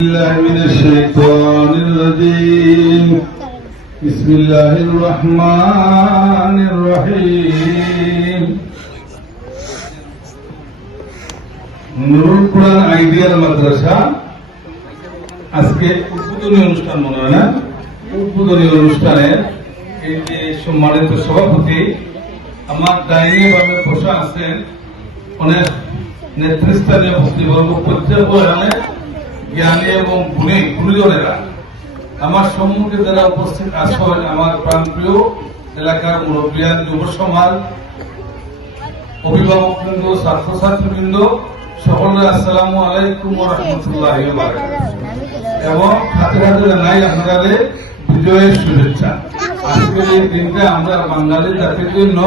الله من الشيطان الرجيم بسم الله الرحمن الرحيم নুরুল কুরআন ideal মাদ্রাসা আজকে উদ্বোধনী অনুষ্ঠান মনে হয় না উদ্বোধনী অনুষ্ঠানে এই যে সম্মানিত সভাপতি আমার ডাইনে বামে বসা আছেন অনেক নেতৃস্থানীয় মুসলিমবর্গ প্রত্যেক জ্ঞানী এবং গুণীজনেরা আমার সম্মুখে যারা উপস্থিত আছেন আমার প্রাণপ্রিয় এলাকার মুরব্বিয়ান যুব সমাজ অভিভাবকবৃন্দ ছাত্রছাত্রীবৃন্দ সকলকে আসসালামু আলাইকুম ওয়া রাহমাতুল্লাহি ওয়া বারাকাতুহু এবং সাথে সাথে জানাই আপনাদের বিজয়ের শুভেচ্ছা। আজকের এই দিনটা আমরা বাঙালি জাতির জন্য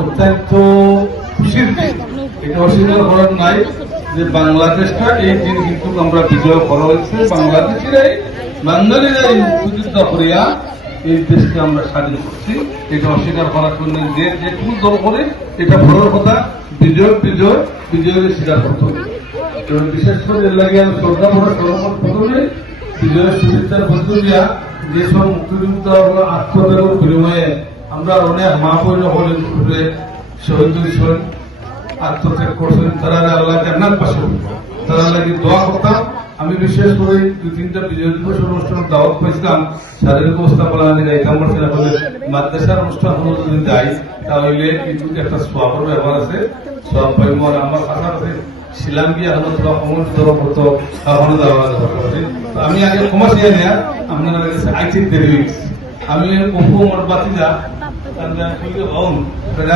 অত্যন্ত খুশির দিন। এটা অস্বীকার করার নাই যে বাংলাদেশটা এই দিন কিন্তু আমরা বিজয় করা হয়েছে বাংলাদেশিরাই বাঙালিরাই মুক্তিযুদ্ধ করিয়া এই দেশকে আমরা স্বাধীন করছি। এটা অস্বীকার করার জন্য যে যেটুকু দল করে এটা বড় কথা বিজয়ের স্বীকার করতে হবে। বিশেষ করে এর লাগে আমি শ্রদ্ধা ভরা প্রথমে বিজয়ের শুভেচ্ছার মধ্য দিয়া যেসব মুক্তিযুদ্ধ আত্মত্যাগের বিনিময়ে আমরা অনেক মা বোন হলে শহীদ হয়েছেন আত্মত্যাগ করছেন তারা আল্লাহ জান্নাত পাশে তারা লাগে দোয়া করতাম। আমি বিশেষ করে দুই তিনটা বিজয় দিবস অনুষ্ঠানের দাওয়াত পাইছিলাম শারীরিক অবস্থা বলা যাইতাম পারছিলাম বলে মাদ্রাসার অনুষ্ঠান কোনো যদি যাই তাহলে কিন্তু একটা সোয়াবের ব্যাপার আছে সব পাইব আর আমার কাছে শিলাম গিয়ে হলো তোরা কমন ধরো করতো এখনো দেওয়া আমি আগে ক্ষমা চেয়ে নেয়া আপনারা কাছে আইটি দেরি হয়েছি আমি অপু আমার বাতিজা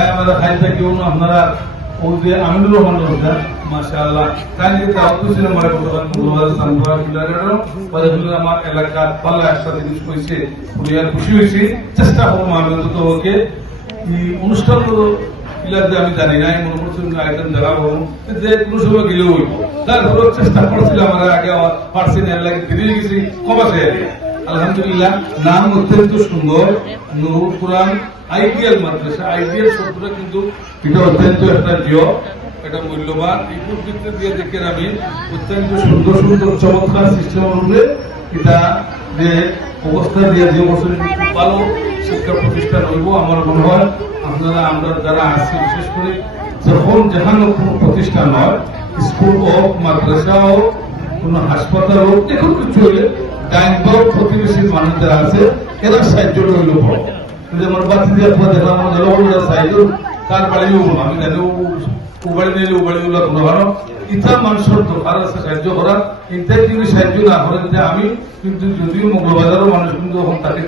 আমরা খাইতে কেউ আপনারা ও যে আমিনুর রহমান রোজগার মাশাআল্লাহ তাই ছিল আমার এলাকার পাল্লা একটা জিনিস হয়েছে খুশি হয়েছি চেষ্টা করবো আমি অন্তত ওকে অনুষ্ঠান আমি জানি না মনে করছি আইটেম দেখাবো যে কোনো সময় গেলেও হইব তারপর চেষ্টা করছিলাম আমরা আগে পারছি না লাগে দেরি গেছি কমাছে আলহামদুলিল্লাহ নাম অত্যন্ত সুন্দর নুরুল কুরআন আইডিয়াল মাদ্রাসা আইডিয়াল শব্দটা কিন্তু এটা অত্যন্ত একটা জিও এটা মূল্যবান এই প্রযুক্তি দিয়ে দেখে আমি অত্যন্ত সুন্দর সুন্দর চমৎকার সিস্টেম অনুযায়ী এটা যে অবস্থা দিয়ে যে বছর ভালো শিক্ষা প্রতিষ্ঠান হইব আমার মনে হয় আপনারা আমরা যারা আছি বিশেষ করে যখন যেখানে কোনো প্রতিষ্ঠান হয় স্কুল হোক মাদ্রাসা হোক কোনো হাসপাতাল হোক এখন কিছু হইলে ডাইনবাগ প্রতিবেশী মানুষ যারা আছে এরা সাহায্য হইল বড় আমার বাচ্চা দিয়ে দেখলাম সাহায্য তার বাড়িও আমি জানি উবাড়ি নিলে উবাড়ি গুলো কোনো ভালো ইটা মানুষের দরকার আছে সাহায্য করার ইত্যাদি যদি সাহায্য না করেন যে আমি কিন্তু যদিও মঙ্গলবাজারও মানুষ কিন্তু তাকে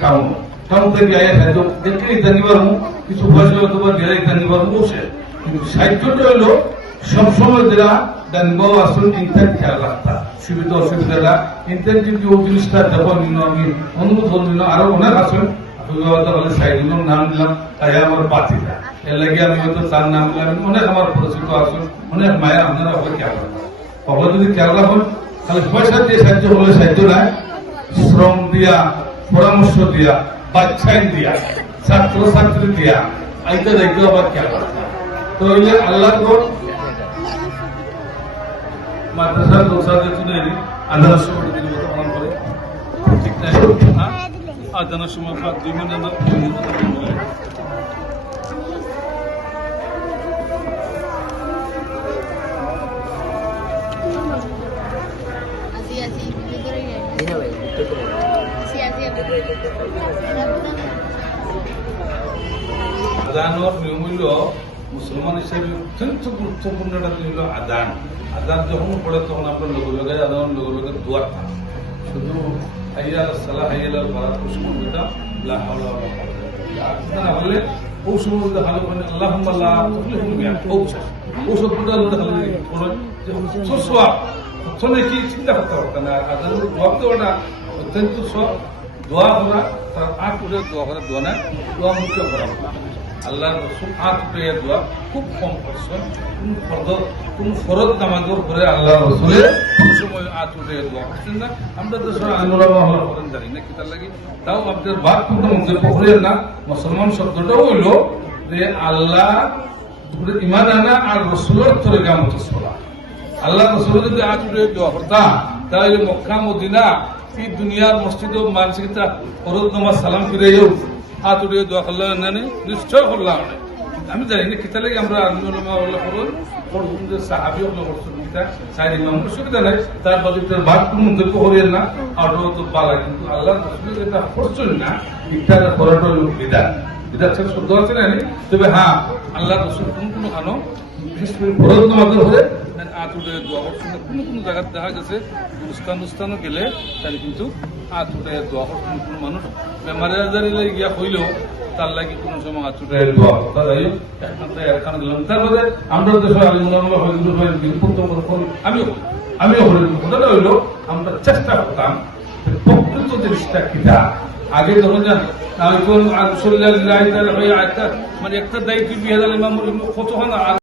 কাম থেকে আয় সাহায্য দেখলে ইত্যা নিবার কিছু পয়সা অথবা গেলে ইত্যা নিবার বসে কিন্তু সাহায্যটা হইলো সবসময় যারা ডানবাও আসুন ইত্যাদি খেয়াল রাখতা সুবিধা অসুবিধাটা ইত্যাদি যদি ওই জিনিসটা দেবো নিল আমি অনুমোদন নিল আরো অনেক আসুন সাইডুলের নাম দিলাম তাই আমার বাতিটা এর লাগে আমি হয়তো তার নাম দিলাম অনেক আমার পরিচিত আসুন অনেক মায়ের আপনারা ওকে খেয়াল রাখবেন ওগুলো যদি খেয়াল রাখুন তাহলে পয়সা দিয়ে সাহায্য হলে সাহায্য নাই শ্রম দিয়া পরামর্শ দিয়া বাচ্চাই দিয়া ছাত্রছাত্রী দিয়া আইতে দেখতে আবার খেয়াল রাখবেন তো হইলে আল্লাহ মাদ্রাসার দোষাদের জন্য আধার সময় পালন করে ঠিক নাই আদানের সময় 2 মিনিট আদানের নিয়ম হইল মুসলমান হিসেবে অত্যন্ত গুরুত্বপূর্ণ একটা হইল আদান আদান যখন পড়ে তখন আপনার লগে আদান লগে দোয়া থাকে শুধু হাইয়াল সালাহ হাইয়াল ফালাহ কুসুম বেটা লা হাওলা ওয়ালা কুওয়াতা না বললে ও সময় ভালো করে আল্লাহুম্মা লা তুফলিহুল মিয়াত ও শব্দটা হলো পড়ে সুসওয়া শুনে কি চিন্তা করতে হবে না আদান দোয়া দেওয়াটা অত্যন্ত সব দোয়া করা তার আট করে দোয়া করা দোয়া না দোয়া মুক্ত করা আল্লাহ রসুল আট উঠে দোয়া খুব কম করছেন কোন ফরজ নামাজের পরে আল্লাহ রসুলের কোন সময় আট উঠে দোয়া করছেন না আমরা তো করেন জানি না কি তার লাগে তাও আপনাদের বাদ কিন্তু মন্তব্য করেন না মুসলমান শব্দটাও হইল যে আল্লাহ ইমান আনা আর রসুলের তরিকা মতো চলা আল্লাহ রসুল যদি আট উঠে দোয়া করতাম তাহলে মক্কা মদিনা এই দুনিয়ার মসজিদ মানসিকতা ফরজ নামাজ সালাম ফিরেও হাত উঠিয়ে দোয়া করলাম না নিশ্চয় করলাম আমি জানি না কিতা লাগে আমরা সাহাবি হলো করছেন কিতা সাইড ইমাম অসুবিধা নাই তার বাজেটের বাদ কোনো মন্তব্য করিয়েন না আর তো পালা কিন্তু আল্লাহ রসুলের এটা করছেন না ইটা করাটা হলো বিদাত বিদাত ছেড়ে শুদ্ধ আছে না তবে হ্যাঁ আল্লাহ রসুল কোনো খানো বিশেষ করে ফরজ নামাজের হলে হাত উঠে দোয়া করছেন কোনো কোনো জায়গায় দেখা গেছে অনুষ্ঠানও গেলে তাহলে কিন্তু হাত উঠে দোয়া করছেন কোনো মানুষ বেমারে আজারি গিয়া হইলেও তার লাগে কোন সময় হাত উঠে দোয়া করতে যাই এখানে দিলাম তারপরে আমরা দেশে আমিও কথাটা হইলো আমরা চেষ্টা করতাম প্রকৃত জিনিসটা কিটা আগে ধরুন যান মানে একটা দায়িত্ব বিয়ে কত হয়